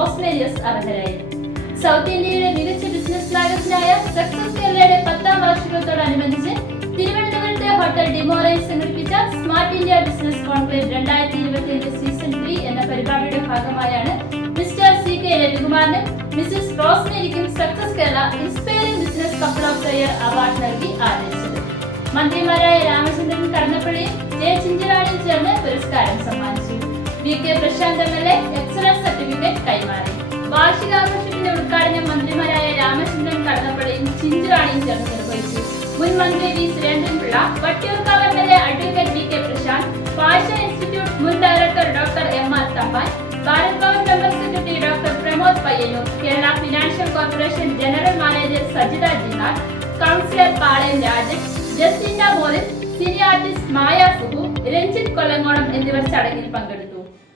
റോസ്മേരിയസ് അർഹരായി. സൗത്ത് ഇന്ത്യയിലെ മികച്ച ബിസിനസ് മാഗസിനായ സക്സസ് കേരളയുടെ 10ാം വാർഷികത്തോടനുബന്ധിച്ച് തിരുവനന്തപുരത്തെ ഹോട്ടൽ ഡിമോറയിൽ സംഘടിപ്പിച്ച smart India business conclave 2025 season 3 എന്ന പരിപാടിയുടെ ഭാഗമായാണ് മിസ്റ്റർ CK രവികുമാറിനും മിസസ് റോസ്മേരിക്കും success Kerala inspiring business couple of the year award നൽകി ആദരിച്ചത്. മന്ത്രിമാരായ രാമചന്ദ്രൻ കടന്നപ്പള്ളിയും ജെ ചിഞ്ചിറാണിയും ചേർന്ന് പുരസ്കാരം സമ്മാനിച്ചു. VK Prashanth MLA excellence certificate കൈമാറി. വാർഷികാഘോഷത്തിന്റെ ഉദ്ഘാടനം മന്ത്രിമാരായ രാമചന്ദ്രൻ കടന്നപ്പള്ളിയും ചിഞ്ചിറാണിയും ചേർന്ന് നിർവഹിച്ചു. മുൻ മന്ത്രി V Surendran Pillai, Vattiyoorkavu MLA advocate VK Prashanth, Bhasha institute മുൻ director doctor MR Thampan, Bharat Bhavan member secretary doctor Pramod Payyanur, Kerala financial corporation general manager Sajitha Jinal, councillor Palayam Rajan, Justina Morris, cine artist Maya Suhu, Ranjith Kollangonam എന്നിവർ ചടങ്ങിൽ പങ്കെടുത്തു.